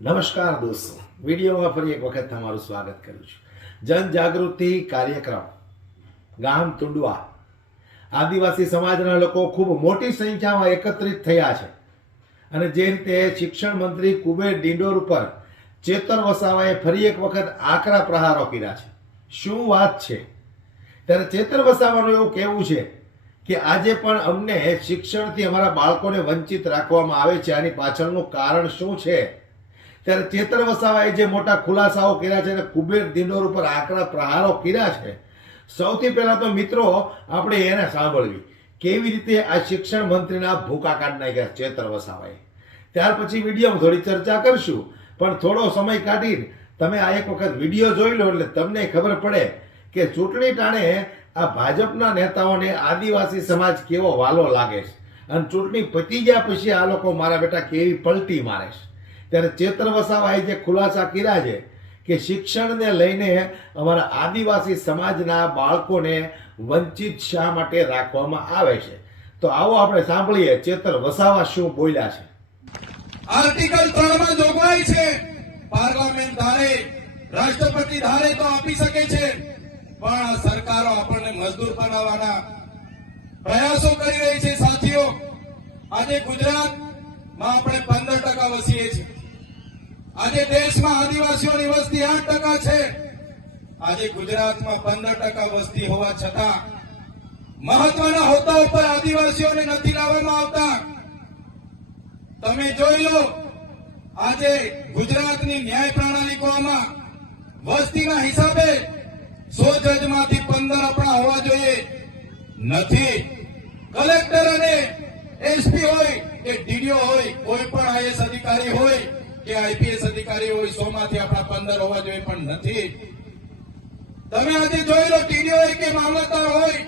નમસ્કાર દોસ્તો, વિડીયોમાં ફરી એક વખત તમારું સ્વાગત કરું છું. જનજાગૃતિ કાર્યક્રમ ગામ તુંડવા આદિવાસી સમાજના લોકો ખૂબ મોટી સંખ્યામાં એકત્રિત થયા છે અને જે રીતે શિક્ષણ મંત્રી કુબેર ડિંડોર ઉપર ચેતર વસાવાએ ફરી એક વખત આકરા પ્રહારો કર્યા છે. શું વાત છે? ત્યારે ચેતર વસાવાનું એવું કહેવું છે કે આજે પણ અમને શિક્ષણથી અમારા બાળકોને વંચિત રાખવામાં આવે છે. આની પાછળનું કારણ શું છે? ત્યારે ચેતર વસાવાએ જે મોટા ખુલાસાઓ કર્યા છે અને કુબેર ડિંડોર ઉપર આકરા પ્રહારો કર્યા છે, સૌથી પહેલા તો મિત્રો આપણે એને સાંભળવી કેવી રીતે આ શિક્ષણ મંત્રીના ભૂકા કાઢી નાખ્યા ચેતર વસાવાએ. ત્યાર પછી વિડીયોમાં થોડી ચર્ચા કરશું, પણ થોડો સમય કાઢીને તમે આ એક વખત વિડીયો જોઈ લો એટલે તમને ખબર પડે કે ચૂંટણી ટાણે આ ભાજપના નેતાઓને આદિવાસી સમાજ કેવો વાલો લાગે છે અને ચૂંટણી પતી ગયા પછી આ લોકો મારા બેટા કેવી પલટી મારે છે. ત્યારે ચેતર વસાવાએ જે ખુલાસા કર્યા છે કે શિક્ષણને લઈને અમારા આદિવાસી સમાજના બાળકોને વંચિત શા માટે રાખવામાં આવે છે, તો આવો આપણે સાંભળીએ ચેતર વસાવા શું બોલ્યા છે. આર્ટિકલ 3 માં જોગવાઈ છે પાર્લામેન્ટ ધારે, રાષ્ટ્રપતિ ધારે તો આપી શકે છે, પણ આ સરકારો આપણને મજદૂર બનાવવાના પ્રયાસો કરી રહી છે. સાથીઓ, આજે ગુજરાતમાં આપણે 15% વસીએ છીએ. આજે દેશમાં આદિવાસીઓની વસ્તી 8% છે. આજે ગુજરાતમાં 15% વસ્તી હોવા છતાં મહત્વના હોદ્દા ઉપર આદિવાસીઓને નથી લાવવામાં આવતા. તમે જોઈ લો, આજે ગુજરાતની ન્યાય પ્રણાલિકોમાં વસ્તીના હિસાબે 100 જજમાંથી 15 આપણા હોવા જોઈએ, નથી. કલેક્ટર અને એસપી હોય કે ડીડીઓ હોય, કોઈ પણ આઈએસ અધિકારી હોય કે આઈપીએસ અધિકારી હોય, 100 માંથી આપણા 15 હોવા જોઈએ, પણ નથી. તમે આજે જોઈ લો, ટીડીઓ હોય કે મામલતદાર હોય,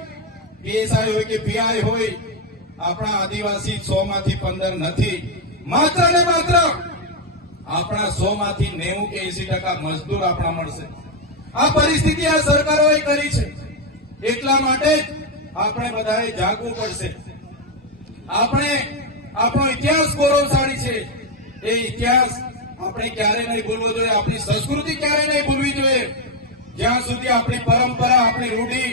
પીએસઆઈ હોય કે પીઆઈ હોય, આપણા આદિવાસી 100 માંથી 15 નથી. માત્ર ને માત્ર આપણા 100 માંથી 90 કે 80% મજદૂર આપણા મળશે. આ પરિસ્થિતિ આ સરકારોએ કરી છે. એટલા માટે આપણે બધાએ જાગવું પડશે. આપણે આપણો ઇતિહાસ ગૌરવશાળી છે. એ ઇતિહાસ આપણે ક્યારે નહીં ભૂલવો જોઈએ. આપણી સંસ્કૃતિ ક્યારે નહીં ભૂલવી જોઈએ. જ્યાં સુધી આપણી પરંપરા, આપણી રૂઢી,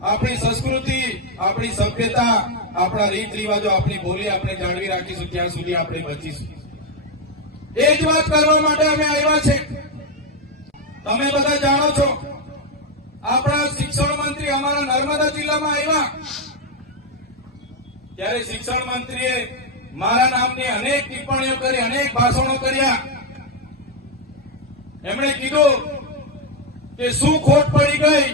આપણી સંસ્કૃતિ, આપણી સભ્યતા, આપણા રીત રિવાજો, આપણી બોલી આપણે જાળવી રાખીશું, ત્યાં સુધી આપણે બચીશું. એ જ વાત કરવા માટે અમે આવ્યા છે. તમે બધા જાણો છો, આપણા શિક્ષણ મંત્રી અમારા નર્મદા જિલ્લામાં આવ્યા ત્યારે શિક્ષણ મંત્રીએ મારા નામની અનેક ટિપ્પણીઓ કરી, અનેક ભાષણો કર્યા. એમણે કીધું કે શું ખોટ પડી ગઈ.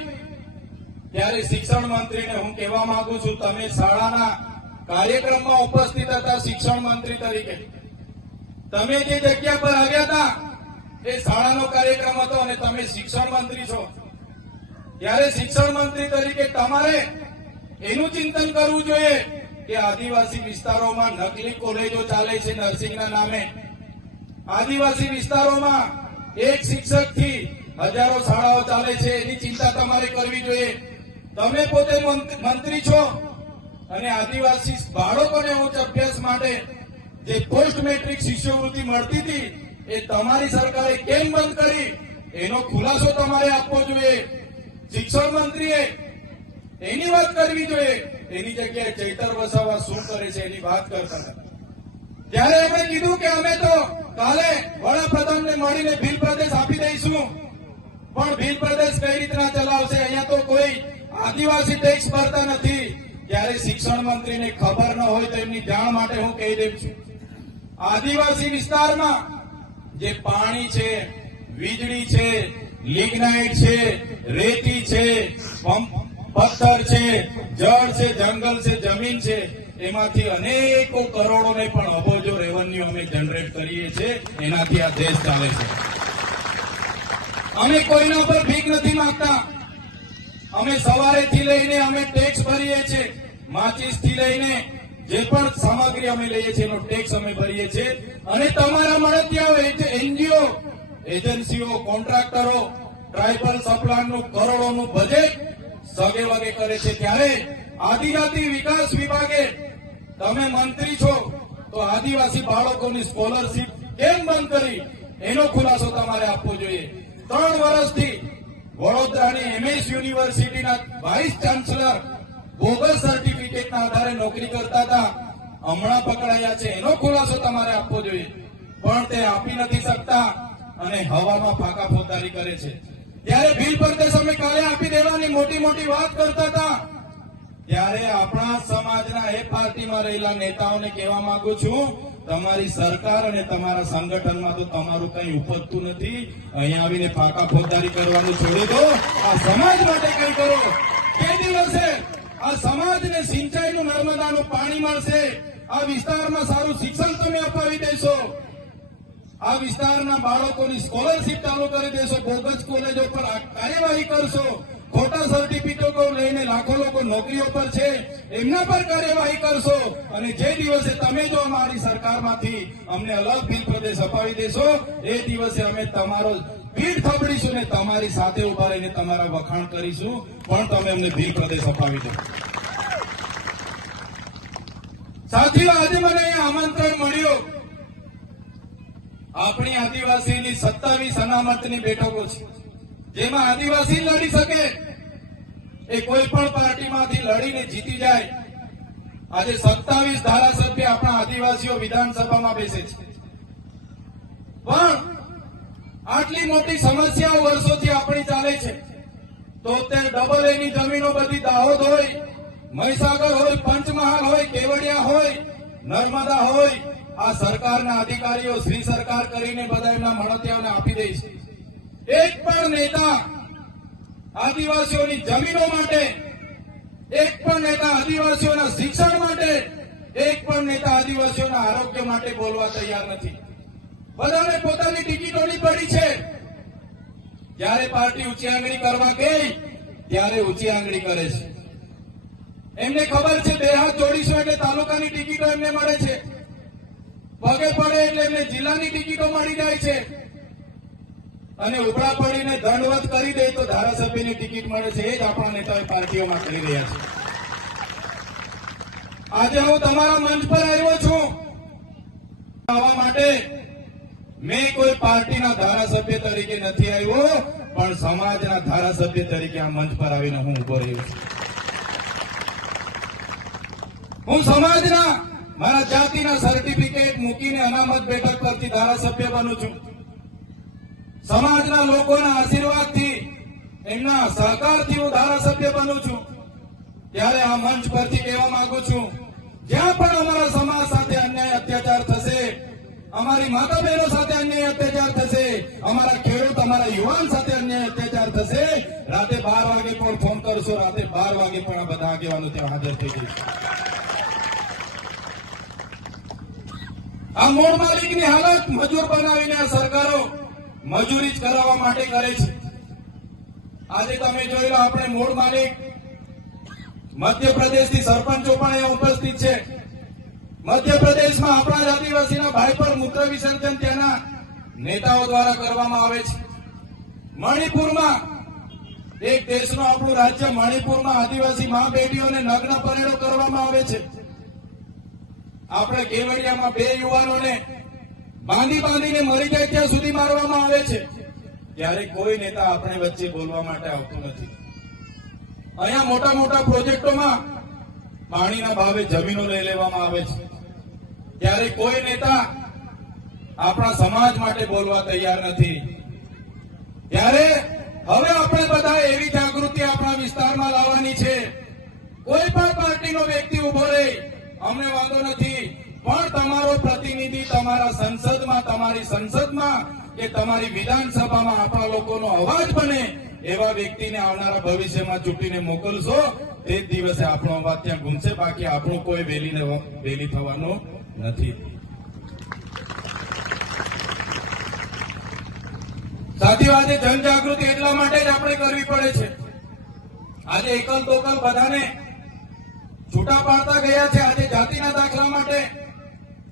ત્યારે શિક્ષણ મંત્રીને હું કહેવા માંગુ છું, તમે શાળાના કાર્યક્રમમાં ઉપસ્થિત હતા શિક્ષણ મંત્રી તરીકે. તમે જે જગ્યા પર આવ્યા હતા એ શાળાનો કાર્યક્રમ હતો અને તમે શિક્ષણ મંત્રી છો. ત્યારે શિક્ષણ મંત્રી તરીકે તમારે એનું ચિંતન કરવું જોઈએ કે આદિવાસી વિસ્તારોમાં નકલી કોલેજો ચાલે છે નર્સિંગના નામે. આદિવાસી વિસ્તારોમાં એક શિક્ષકથી હજારો શાળાઓ ચાલે છે, એની ચિંતા તમારે કરવી જોઈએ. તમે પોતે મંત્રી છો અને આદિવાસી બાળકોને ઉચ્ચ અભ્યાસ માટે જે પોસ્ટ મેટ્રિક શિષ્યવૃત્તિ મળતી હતી એ તમારી સરકારે કેમ બંધ કરી, એનો ખુલાસો તમારે આપવો જોઈએ. શિક્ષણ મંત્રીએ એની વાત કરવી જોઈએ. એની જગ્યાએ ચેતર વસાવા શું કરે છે એની વાત કરતા. ત્યારે એમણે કીધું કે અમે તો કાલે વડાપ્રધાનને મળીને ભીલ પ્રદેશ આપી દઈશું, પણ ભીલ પ્રદેશ કઈ રીતના ચલાવશે? અહીંયા તો કોઈ આદિવાસી ટેક્સ ભરતા નથી. ત્યારે શિક્ષણ મંત્રીને ખબર ન હોય તો એમની જાણ માટે હું કહી દઉં છું, આદિવાસી વિસ્તારમાં જે પાણી છે, વીજળી છે, લિગ્નાઇટ છે, રેતી છે, પથ્થર છે, જળ છે, જંગલ છે, જમીન છે, એમાંથી અનેકો કરોડો ને પણ અબજો રેવન્યુ અમે જનરેટ કરીએ છીએ. એનાથી આ દેશ ચાલે છે. અમે કોઈના પર ભીખ નથી માંગતા. અમે સવારેથી લઈને અમે ટેક્સ ભરીએ છીએ. માચીસ થી લઈને જે પણ સામગ્રી અમે લઈએ છીએ એનો ટેક્સ અમે ભરીએ છીએ. અને તમારા મળતિયાઓ, એનજીઓ, એજન્સીઓ, કોન્ટ્રાક્ટરો ટ્રાઇબલ સપ્લાયનું કરોડોનું બજેટ સગે વગે કરે છે. ત્યારે આદિજાતિ વિકાસ વિભાગે, તમે મંત્રી છો તો આદિવાસી બાળકોની સ્કોલરશીપ કેમ બંધ બંધ કરી એનો ખુલાસો તમારે આપવો જોઈએ. 3 વર્ષથી વડોદરાની MS યુનિવર્સિટીના વાઇસ ચાન્સલર બોગસ સર્ટિફિકેટના આધારે નોકરી કરતા હતા, હમણાં પકડાયા છે, એનો ખુલાસો તમારે આપવો જોઈએ. પણ તે આપી નથી શકતા અને હવામાં ફાંકા ફોજદારી કરે છે. ત્યારે બિલ પ્રદેશ અમે કાલે આપી દેવાની મોટી મોટી વાત કરતા હતા, ત્યારે આપણા સમાજના એ પાર્ટીમાં રહેલા નેતાઓને કહેવા માંગુ છું, તમારી સરકાર અને તમારા સંગઠનમાં તો તમારું કઈ ઉપજતું નથી. અહીંયા આવીને ફાંકા ફોજદારી કરવાનું છોડી દો, આ સમાજ માટે કઈ કરો. તે દિવસે આ સમાજને સિંચાઈનું નર્મદાનું પાણી મળશે, આ વિસ્તારમાં સારું શિક્ષણ તમે અપાવી દેશો, આ વિસ્તારના બાળકોની સ્કોલરશીપ ચાલુ કરી દેશો, બોગસ કોલેજો પર કાર્યવાહી કરશો, ખોટા સર્ટિફિકેટો લઈને લાખો લોકો નોકરીઓ પર છે એમના પર કાર્યવાહી કરશો. અને જે દિવસે તમે જો અમારી સરકારમાંથી અમને અલગ ભીલ પ્રદેશ અપાવી દેશો, એ દિવસે અમે તમારો પીઠ થબડીશું ને તમારી સાથે ઉભા રહીને તમારા વખાણ કરીશું, પણ તમે અમને ભીલ પ્રદેશ અપાવી દો. સાથીઓ, આજે મને અહીંયા આમંત્રણ મળ્યું. આપણી આદિવાસીની 27 અનામતની બેઠકો છે, જેમાં આદિવાસી લડી શકે, એ કોઈ પણ પાર્ટીમાંથી લડીને જીતી જાય. આજે 27 ધારાસભ્ય આપણા આદિવાસીઓ વિધાનસભામાં બેસે છે. પણ આટલી મોટી સમસ્યાઓ વર્ષોથી આપણી ચાલે છે, તો તે ડબલ એની જમીનો બધી દાહોદ હોય, મહીસાગર હોય, પંચમહાલ હોય, કેવડિયા હોય, નર્મદા હોય, આ સરકારના અધિકારીઓ શ્રી સરકાર કરીને બધા એમના મળતિયાઓને આપી દે છે. એક પણ નેતા આદિવાસીઓની જમીનો માટે, એક પણ નેતા આદિવાસીઓના શિક્ષણ માટે, એક પણ નેતા આદિવાસીઓના આરોગ્ય માટે બોલવા તૈયાર નથી. બધાને પોતાની ટિકિટોની પડી છે. જ્યારે પાર્ટી ઊંચી આંગળી કરવા ગઈ ત્યારે ઊંચી આંગળી કરે છે. એમને ખબર છે 2 હાથ જોડીશું એટલે તાલુકાની ટિકિટો એમને મળે છે, પગે પડે એટલે એમને જિલ્લાની ટિકિટો મળી જાય છે, અને ઉપડા પડીને દંડવત કરી દે તો ધારાસભ્યની ટિકિટ મળે છે. એ જ આપણા નેતાઓ પાર્ટીઓમાં કરી રહ્યા છે. આજે હું તમારા મંચ પર આવ્યો છું આવવા માટે. મેં કોઈ પાર્ટીના ધારાસભ્ય તરીકે નથી આવ્યો, પણ સમાજના ધારાસભ્ય તરીકે આ મંચ પર આવીને હું ઉભો રહ્યો છું. હું સમાજના મારા જાતિના સર્ટિફિકેટ મૂકીને અનામત બેઠક પરથી ધારાસભ્ય બનું છું. સમાજના લોકોના આશીર્વાદથી, એમના સહકારથી હું ધારાસભ્ય બનું છું. ત્યારે આ મંચ પરથી કહેવા માંગુ છું, જ્યાં પણ અમારા સમાજ સાથે અન્યાય અત્યાચાર થશે, અમારી માતા બહેનો સાથે અન્યાય અત્યાચાર થશે, અમારા ખેડૂત, અમારા યુવાન સાથે અન્યાય અત્યાચાર થશે, રાતે 12 વાગે પણ ફોન કરશો, રાતે 12 વાગે પણ આ બધા આગેવાનો ત્યાં હાજર થઈ જશે. આ મૂળ માલિકની હાલત મજૂર બનાવીને આ સરકારો મજૂરી જ કરાવવા માટે કરે છે. આજે તમે જોઈ લો, આપણે મૂળ માલિક મધ્યપ્રદેશથી સરપંચો પણ અહીંયા ઉપસ્થિત છે. મધ્યપ્રદેશમાં આપણા જ આદિવાસીના ભાઈ પર મૂત્ર વિસર્જન ત્યાંના નેતાઓ દ્વારા કરવામાં આવે છે. મણિપુરમાં, એક દેશનું આપણું રાજ્ય મણિપુરમાં આદિવાસી મા બેટીઓને નગ્ન પરેડો કરવામાં આવે છે. આપણે કેવડિયામાં 2 યુવાનોને બાંધીને મરી જાય ત્યાં સુધી મારવામાં આવે છે. ત્યારે કોઈ નેતા આપણે વચ્ચે બોલવા માટે આવતું નથી. અહીંયા મોટા મોટા પ્રોજેક્ટોમાં પાણીના ભાવે જમીનો લઈ લેવામાં આવે છે. ત્યારે કોઈ નેતા આપણા સમાજ માટે બોલવા તૈયાર નથી. ત્યારે હવે આપણે બધા એવી જાગૃતિ આપણા વિસ્તારમાં લાવવાની છે. કોઈ પણ પાર્ટીનો વ્યક્તિ ઉભો રહે, અમને વાંધો નથી, પણ તમારો પ્રતિનિધિ તમારા સંસદમાં, તમારી સંસદમાં કે તમારી વિધાનસભામાં આપણા લોકોનો અવાજ બને એવા વ્યક્તિને આવનારા ભવિષ્યમાં ચૂંટીને મોકલશો. તે જ દિવસે આપણો અવાજ ત્યાં ગુમશે. બાકી આપણું કોઈ વેલી થવાનું નથી. સાથીઓ, આજે જનજાગૃતિ એટલા માટે જ આપણે કરવી પડે છે. આજે એકલ દોકલ બધાને છૂટા પાડતા ગયા છે. આજે જાતિના દાખલા માટે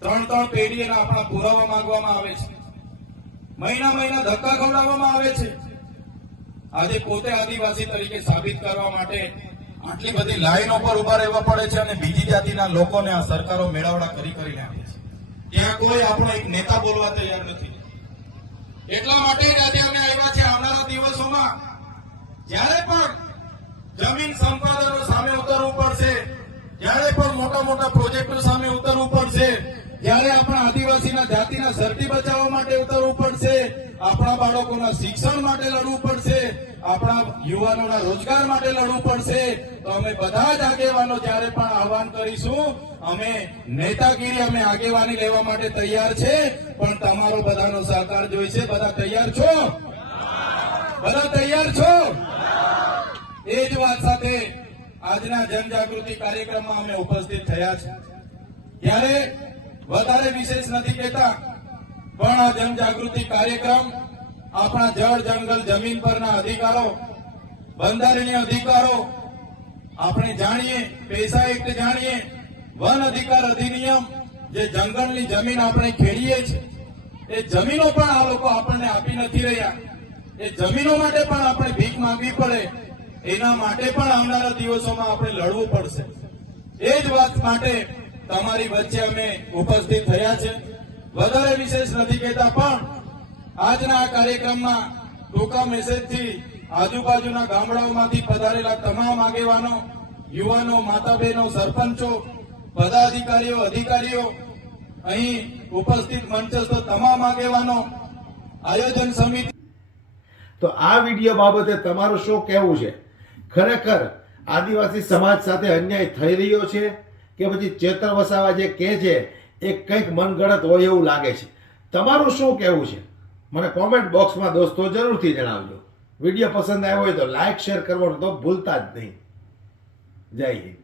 3 પેઢીના આપણા પુરાવા માંગવામાં આવે છે. મહિના ધક્કા ખવડાવવામાં આવે છે. આજે પોતે આદિવાસી તરીકે સાબિત કરવા માટે આટલી બધી લાઈનો પર ઉભા રહેવા પડે છે, અને બીજી જાતિના લોકોને આ સરકારો મેળાવડા કરીને આપે છે. ત્યાં કોઈ આપણો એક નેતા બોલવા તૈયાર નથી. એટલા માટે જ આજે અમે આવ્યા છે. આવનારા દિવસોમાં જ્યારે પણ જમીન સંપાદનો સામે ઉતરવું પડશે, જ્યારે પણ મોટા મોટા પ્રોજેક્ટો સામે ઉતરવું પડશે, જ્યારે આપણા આદિવાસીના જાતિના ધરતી બચાવવા માટે ઉતરવું પડશે, આપણા બાળકોના શિક્ષણ માટે લડવું પડશે, આપણા યુવાનોના રોજગાર માટે લડવું પડશે, તો અમે બધા જ આગેવાનો જ્યારે પણ આહવાન કરીશું, અમે નેતાગીરી, અમે આગેવાની લેવા માટે તૈયાર છે, પણ તમારો બધાનો સહકાર જોઈશે. બધા તૈયાર છો? બધા તૈયાર છો? એ જ વાત સાથે આજના જનજાગૃતિ કાર્યક્રમમાં અમે ઉપસ્થિત થયા છે. ત્યારે વધારે વિશેષ નથી કહેતા, પણ આ જનજાગૃતિ કાર્યક્રમ આપણા જળ, જંગલ, જમીન પરના અધિકારો, બંધારણીય અધિકારો આપણે જાણીએ, પેસા એક્ટ જાણીએ, વન અધિકાર અધિનિયમ, જે જંગલની જમીન આપણે ખેડીએ છીએ, એ જમીનો પણ આ લોકો આપણને આપી નથી રહ્યા. એ જમીનો માટે પણ આપણે ભીખ માંગવી પડે, એના માટે પણ આવનારા દિવસોમાં આપણે લડવું પડશે. એ જ વાત માટે તમારી વચ્ચે અમે ઉપસ્થિત થયા છે. વધારે વિશેષ નથી કહેતા, પણ આજના આ કાર્યક્રમમાં ટૂંકા મેસેજથી આજુબાજુના ગામડાઓમાંથી પધારેલા તમામ આગેવાનો, યુવાનો, માતા બહેનો, સરપંચો, પદાધિકારીઓ, અધિકારીઓ, અહીં ઉપસ્થિત મંચસ્થ તમામ આગેવાનો, આયોજન સમિતિ. તો આ વિડીયો બાબતે તમારું શું કહેવું છે? ખરેખર આદિવાસી સમાજ સાથે અન્યાય થઈ રહ્યો છે કે પછી ચેતર વસાવા જે કહે છે એ કંઈક મનગઢત હોય એવું લાગે છે? તમારું શું કહેવું છે મને કોમેન્ટ બોક્સમાં દોસ્તો જરૂરથી જણાવજો. વિડીયો પસંદ આવ્યો હોય તો લાઈક, શેર કરવાનું તો ભૂલતા જ નહીં. જય હિન્દ.